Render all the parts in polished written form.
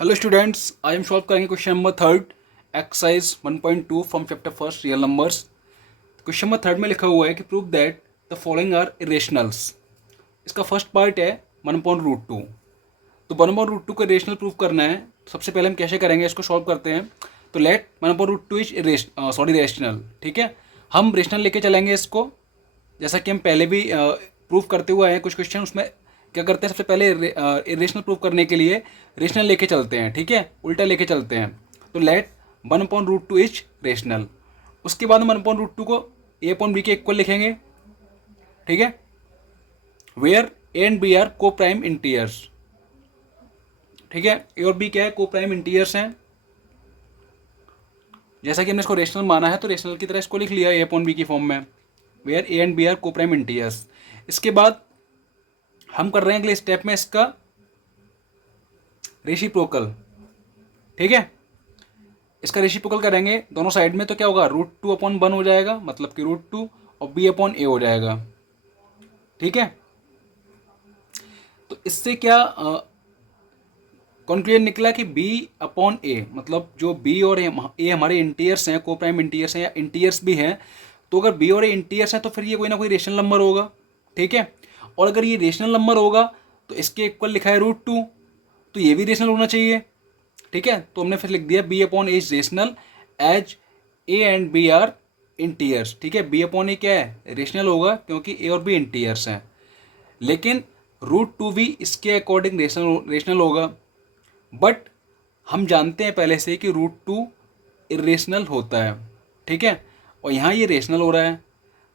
Hello students, I am solve करेंगे question number third exercise 1.2 from chapter first real numbers. Question number third में लिखा हुआ है कि prove that the following are irrationals. इसका first part है 1/√2। तो 1/√2 को इरेशनल प्रूव करना है। सबसे पहले हम कैसे करेंगे, इसको सॉल्व करते हैं। तो लेट 1/√2 इज रेशनल। ठीक है, हम रेशनल लेके चलेंगे इसको, जैसा कि हम पहले भी प्रूव करते हुए आए हैं कुछ क्वेश्चन। उसमें क्या करते हैं, सबसे पहले इरेशनल प्रूव करने के लिए रेशनल लेके चलते हैं। ठीक है, उल्टा लेके चलते हैं। तो लेट 1/√2 इज रेशनल। उसके बाद हम 1/√2 को ए अपॉन बी के इक्वल लिखेंगे। ठीक है, where A and B are coprime integers. ठीक है, ए और बी क्या है, को प्राइम इंटीजर्स हैं। जैसा कि हमने इसको रेशनल माना है तो रेशनल की तरह इसको लिख लिया ए अपॉन बी की फॉर्म में, where A and B are coprime integers. इसके बाद हम कर रहे हैं अगले स्टेप में इसका रेसिप्रोकल। ठीक है, इसका रेसिप्रोकल करेंगे दोनों साइड में, तो क्या होगा, √2/1 हो जाएगा, मतलब कि √2 और b/a हो जाएगा। ठीक है, तो इससे क्या कॉन्क्लूजन निकला कि b/a, मतलब जो b और a हमारे इंटीजर्स हैं, को प्राइम इंटीजर्स हैं या इंटीजर्स भी हैं। तो अगर b और a इंटीजर्स हैं तो फिर ये कोई ना कोई रेशनल नंबर होगा। ठीक है, और अगर ये रेशनल नंबर होगा तो इसके इक्वल लिखा है √2, तो ये भी रेशनल होना चाहिए। ठीक है, तो हमने फिर लिख दिया b/a is rational as a and b are integers. ठीक है, b/a क्या है, रेशनल होगा क्योंकि a और b इंटीजर्स हैं। लेकिन √2 भी इसके अकॉर्डिंग रेशनल होगा। बट हम जानते हैं पहले से कि √2 इरेशनल होता है। ठीक है, और यहाँ ये रेशनल हो रहा है,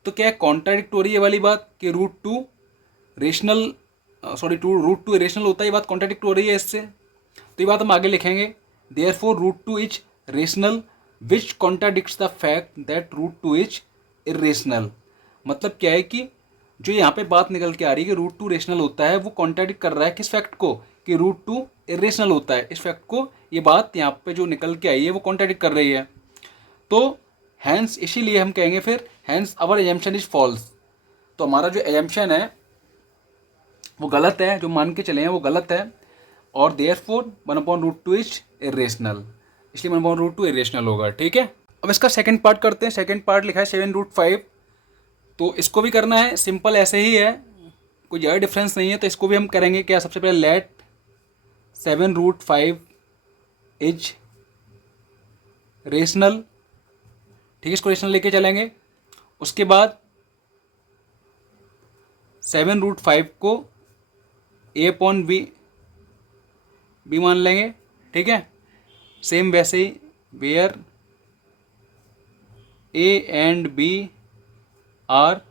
तो क्या है, कॉन्ट्राडिक्ट हो रही है वाली बात कि √2 रेशनल, √2 इरेशनल होता है, ये बात कॉन्ट्राडिक्ट हो रही है इससे। तो ये बात हम आगे लिखेंगे, therefore √2 is rational which contradicts the fact that √2 is irrational. मतलब क्या है कि जो यहाँ पे बात निकल के आ रही है कि √2 रेशनल होता है, वो कॉन्ट्राडिक्ट कर रहा है किस फैक्ट को, कि √2 इरेशनल होता है। इस फैक्ट को, ये बात यहाँ पे जो निकल के आई है वो कॉन्ट्राडिक्ट कर रही है। तो हैंस, इसीलिए हम कहेंगे फिर, hence our assumption is false. तो हमारा जो एजम्पशन है वो गलत है, जो मान के चले हैं वो गलत है। और देयरफॉर 1/√2 इज इरेशनल, इसलिए 1/√2 इरेशनल होगा। ठीक है, अब इसका सेकंड पार्ट करते हैं। सेकंड पार्ट लिखा है 7√5। तो इसको भी करना है सिंपल, ऐसे ही है, कोई ज़्यादा डिफरेंस नहीं है। तो इसको भी हम करेंगे क्या, सबसे पहले लेट 7√5 इज रेशनल। ठीक है, इसको रेशनल लेके चलेंगे। उसके बाद 7√5 को a/b मान लेंगे। ठीक है, सेम वैसे ही where a and b are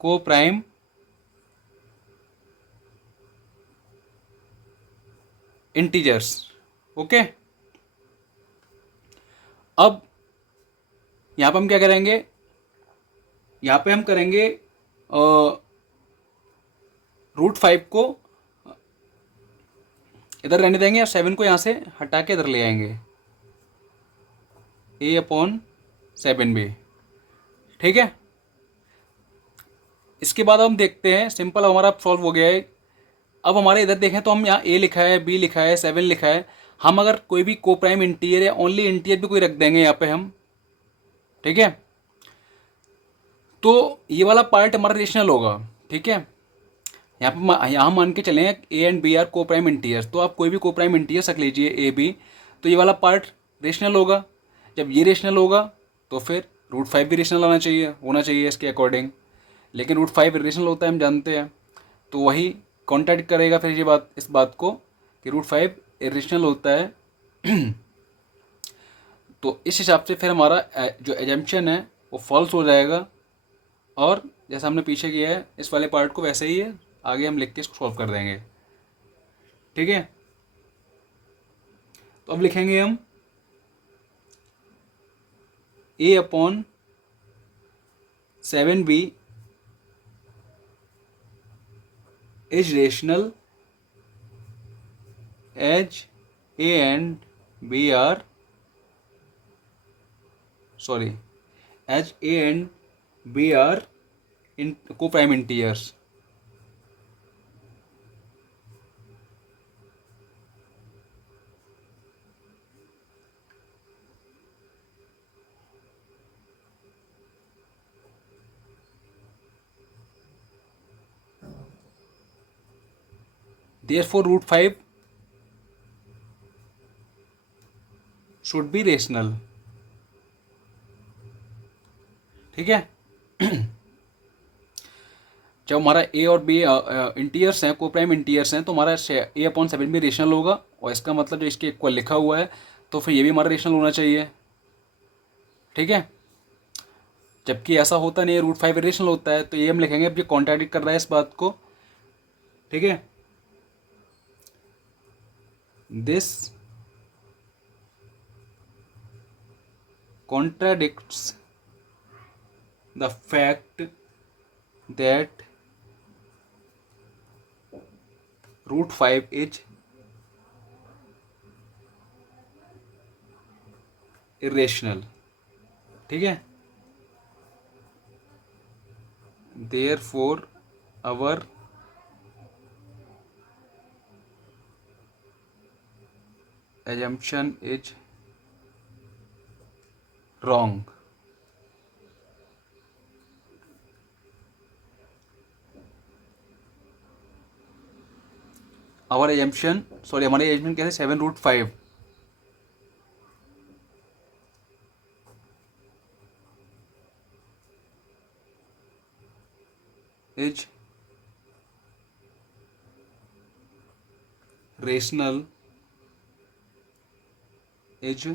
coprime integers. Okay, अब यहाँ पे हम क्या करेंगे, यहाँ पे हम करेंगे √5 को इधर रहने देंगे और 7 को यहाँ से हटा के इधर ले आएंगे, a/7b। ठीक है, इसके बाद हम देखते हैं, सिंपल हमारा सॉल्व हो गया है। अब हमारे इधर देखें तो हम यहाँ a लिखा है, b लिखा है, 7 लिखा है। हम अगर कोई भी को प्राइम इंटीजर या ओनली इंटीजर भी कोई रख देंगे यहाँ पे हम। ठीक है, तो ये वाला पार्ट हमारा रेशनल होगा। ठीक है, यहाँ मान के चलें ए and B are coprime integers, तो आप कोई भी को प्राइम इंटीजर रख लीजिए ए बी, तो ये वाला पार्ट रेशनल होगा। जब ये रेशनल होगा तो फिर √5 भी रेशनल होना चाहिए इसके अकॉर्डिंग। लेकिन √5 रेशनल होता है, हम जानते हैं। तो वही कॉन्ट्रैक्ट करेगा फिर ये बात, इस बात को, कि √5 इरेशनल होता है। तो इस हिसाब से फिर हमारा जो एजम्पशन है वो फॉल्स हो जाएगा। और जैसा हमने पीछे किया है इस वाले पार्ट को, वैसे ही है, आगे हम लिख के इसको सॉल्व कर देंगे। ठीक है, तो अब लिखेंगे हम a/7b is rational as a and b are, sorry, as a and b are in coprime integers. Therefore root 5 should be rational. ठीक है। जब हमारा ए और बी इंटीजर्स हैं, को प्राइम इंटीजर्स हैं, तो हमारा ए अपॉन 7 भी रेशनल होगा, और इसका मतलब जो इसके इक्वल लिखा हुआ है तो फिर ये भी हमारा रेशनल होना चाहिए। ठीक है। जबकि ऐसा होता नहीं है, रूट 5 रेशनल होता है, तो ये हम लिखेंगे, अब ये कॉन्ट्राडिक्ट कर रहा है इस बात को। ठीक है। This contradicts the fact that root 5 is irrational। ठीक है। therefore our assumption is wrong। Our assumption, sorry हमारे एजम्पशन कैसे, 7 root 5 is rational is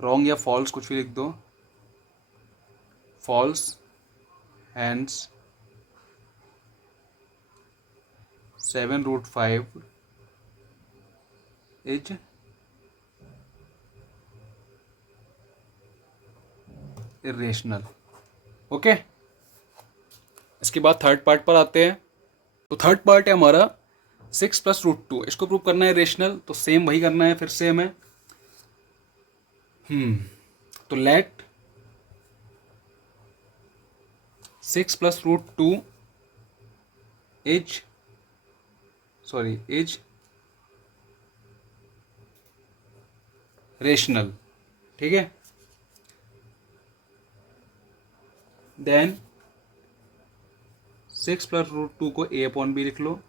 wrong, या फॉल्स कुछ भी लिख दो, false, hence 7 root 5 is irrational. Okay. इसके बाद थर्ड पार्ट पर आते हैं। तो थर्ड पार्ट है हमारा 6 + √2, इसको प्रूव करना है रेशनल, तो सेम वही करना है फिर से हमें। तो लेट 6 + √2 इज रेशनल। ठीक है। देन 6 + √2 को a अपॉन बी लिख लो।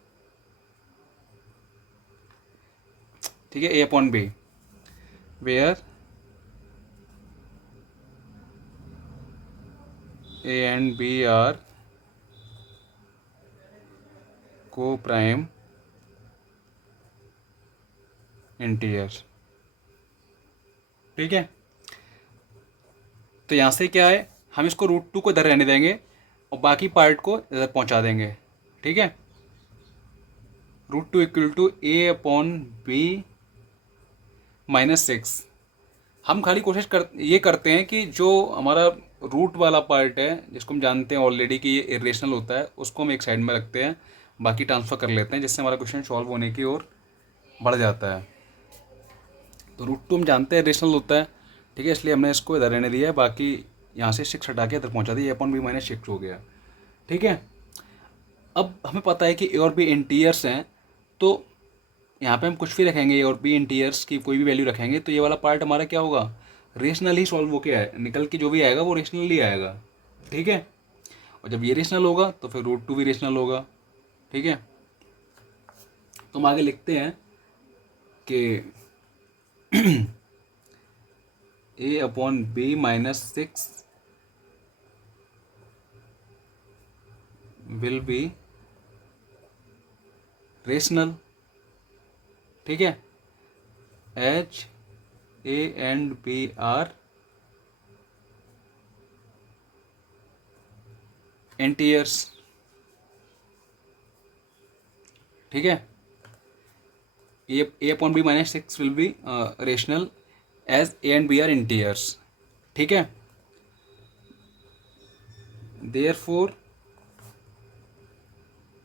ठीक है, a upon B, where a and b are coprime integers. ठीक है। तो यहाँ से क्या है, हम इसको √2 को इधर रहने देंगे और बाकी पार्ट को इधर पहुँचा देंगे। ठीक है। √2 = a अपॉन बी -6। हम खाली कोशिश ये करते हैं कि जो हमारा रूट वाला पार्ट है, जिसको हम जानते हैं ऑलरेडी कि ये इरेशनल होता है, उसको हम एक साइड में रखते हैं, बाकी ट्रांसफ़र कर लेते हैं, जिससे हमारा क्वेश्चन सॉल्व होने की ओर बढ़ जाता है। तो √2 हम जानते हैं रेशनल होता है। ठीक है, इसलिए हमने इसको इधर रहने दिया है, बाकी यहाँ से 6 हटा के इधर पहुँचा दिया, a/b -6 हो गया। ठीक है। अब हमें पता है कि ए और बी इंटीजर्स हैं, तो यहाँ पे हम कुछ भी रखेंगे, ए और बी इंटीजर्स की कोई भी वैल्यू रखेंगे, तो ये वाला पार्ट हमारा क्या होगा, रेशनल ही सॉल्व होके निकल के जो भी आएगा वो रेशनल ही आएगा। ठीक है। और जब ये रेशनल होगा तो फिर √2 भी रेशनल होगा। ठीक है। तो हम आगे लिखते हैं कि a/b -6 विल बी रेशनल। ठीक है। एच a and b are integers. ठीक है। a/b -6 will be rational as a and b are integers. ठीक है। देयरफॉर,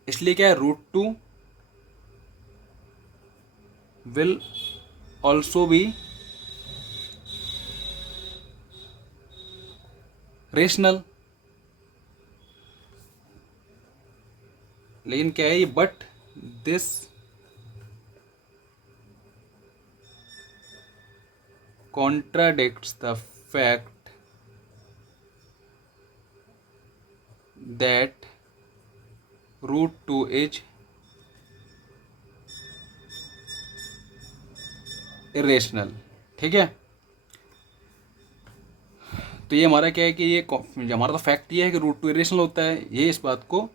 इसलिए क्या है, √2 विल ऑल्सो बी रेशनल। लेकिन क्या है ये, but this contradicts the fact that √2 is irrational. ठीक है, तो ये हमारा क्या है कि ये हमारा तो फैक्ट ये है कि रूट टू इरेशनल होता है, ये इस बात को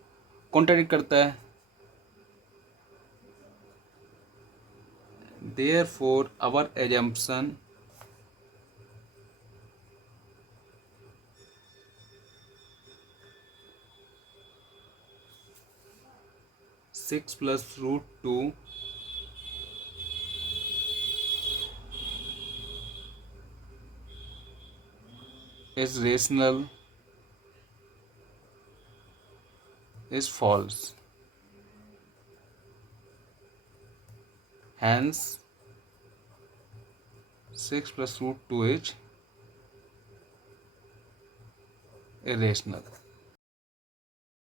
कॉन्ट्राडिक्ट करता है। Therefore our assumption 6 plus root two is rational is false. Hence 6 plus root 2 is irrational.